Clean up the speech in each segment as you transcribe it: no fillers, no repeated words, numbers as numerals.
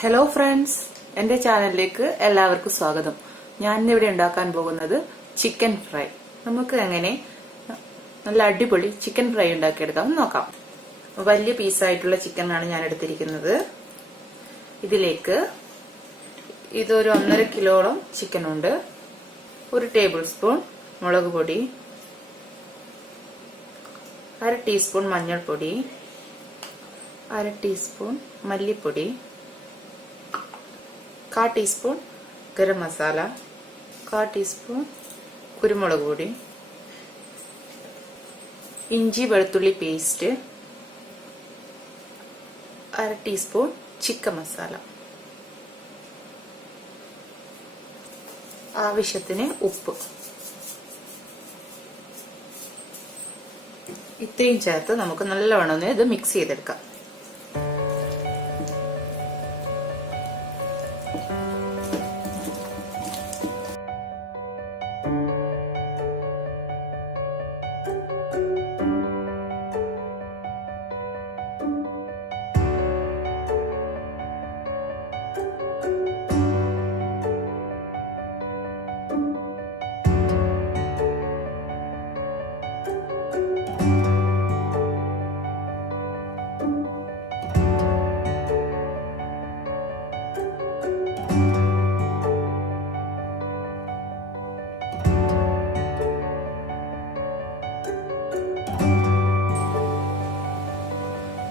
Hello friends, എൻ്റെ ചാനലിലേക്ക് എല്ലാവർക്കും സ്വാഗതം. ഞാൻ ഇന്നിവിടെ ഉണ്ടാക്കാൻ പോകുന്നത് ചിക്കൻ ഫ്രൈ. നമുക്ക് എങ്ങനെ നല്ല അടിപൊളി ചിക്കൻ ഫ്രൈ ഉണ്ടാക്കിയെടുക്കാം നോക്കാം. വലിയ പീസായിട്ടുള്ള ചിക്കനാണ് ഞാൻ എടുത്തിരിക്കുന്നത്. ഇതിലേക്ക് ഇതൊരു 1.5 കിലോളം ചിക്കൻ ഉണ്ട്. 1 ടേബിൾ സ്പൂൺ മുളക് പൊടി, 1/2 ടീസ്പൂൺ മഞ്ഞൾപ്പൊടി, 1/2 ടീസ്പൂൺ മല്ലിപ്പൊടി, 1/4 ടീസ്പൂൺ ഗരം മസാല, 1/4 ടീസ്പൂൺ കുരുമുളക് പൊടി, ഇഞ്ചി വെളുത്തുള്ളി പേസ്റ്റ്, 1/2 ടീസ്പൂൺ ചിക്കൻ മസാല, ആവശ്യത്തിന് ഉപ്പ്. ഇത്രയും ചേർത്ത് നമുക്ക് നല്ലവണ്ണം ഇത് മിക്സ് ചെയ്തെടുക്കാം.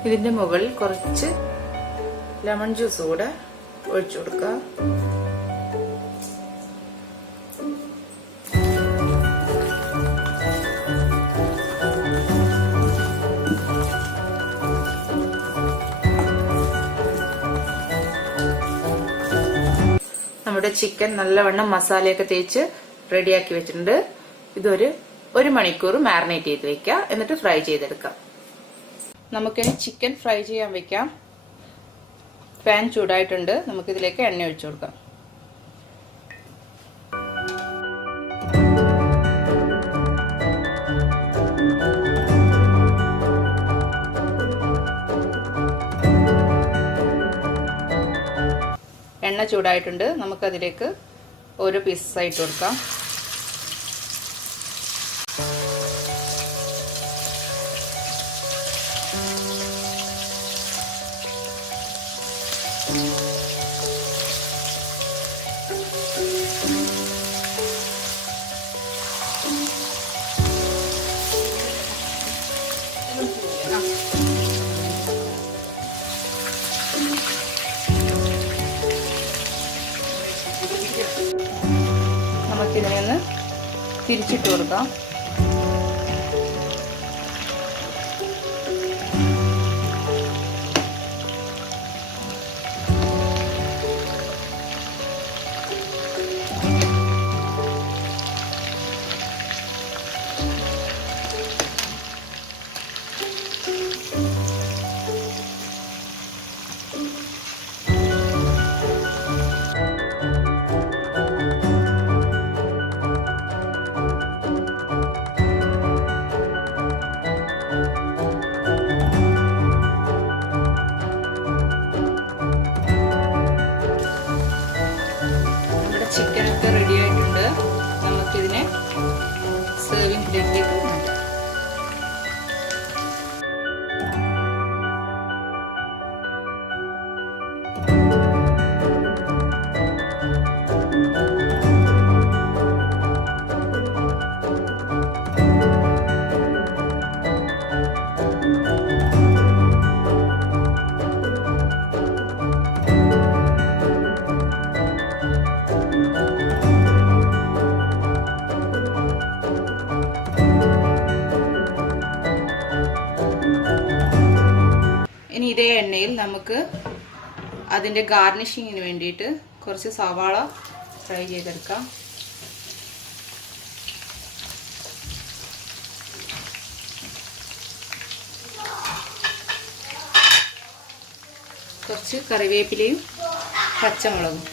ഇതിന്റെ മുകളിൽ കുറച്ച് ലെമൺ ജ്യൂസ് കൂടെ ഒഴിച്ചു കൊടുക്കുക. നമ്മുടെ ചിക്കൻ നല്ലവണ്ണം മസാലയൊക്കെ തേച്ച് റെഡിയാക്കി വെച്ചിട്ടുണ്ട്. ഇതൊരു 1 മണിക്കൂർ മാരിനേറ്റ് ചെയ്ത് വെക്കാം. എന്നിട്ട് ഫ്രൈ ചെയ്തെടുക്കാം. നമുക്കിനി ചിക്കൻ ഫ്രൈ ചെയ്യാൻ വെക്കാം. പാൻ ചൂടായിട്ടുണ്ട്. നമുക്കിതിലേക്ക് എണ്ണ ഒഴിച്ചു കൊടുക്കാം. എണ്ണ ചൂടായിട്ടുണ്ട്. നമുക്കതിലേക്ക് ഓരോ പീസസ് ഇട്ട് കൊടുക്കാം. നമുക്കിതിനെ ഒന്ന് തിരിച്ചിട്ട് കൊടുക്കാം. ചിക്കനൊക്കെ റെഡി ആയിട്ടുണ്ട്. നമുക്കിതിനെ സെർവിങ് പ്ലേറ്റിലേക്ക് മാറ്റാം. ഇനി ഇതേ എണ്ണയിൽ നമുക്ക് അതിൻ്റെ ഗാർണിഷിങ്ങിന് വേണ്ടിയിട്ട് കുറച്ച് സവാള ഫ്രൈ ചെയ്തെടുക്കാം. കുറച്ച് കറിവേപ്പിലയും പച്ചമുളകും.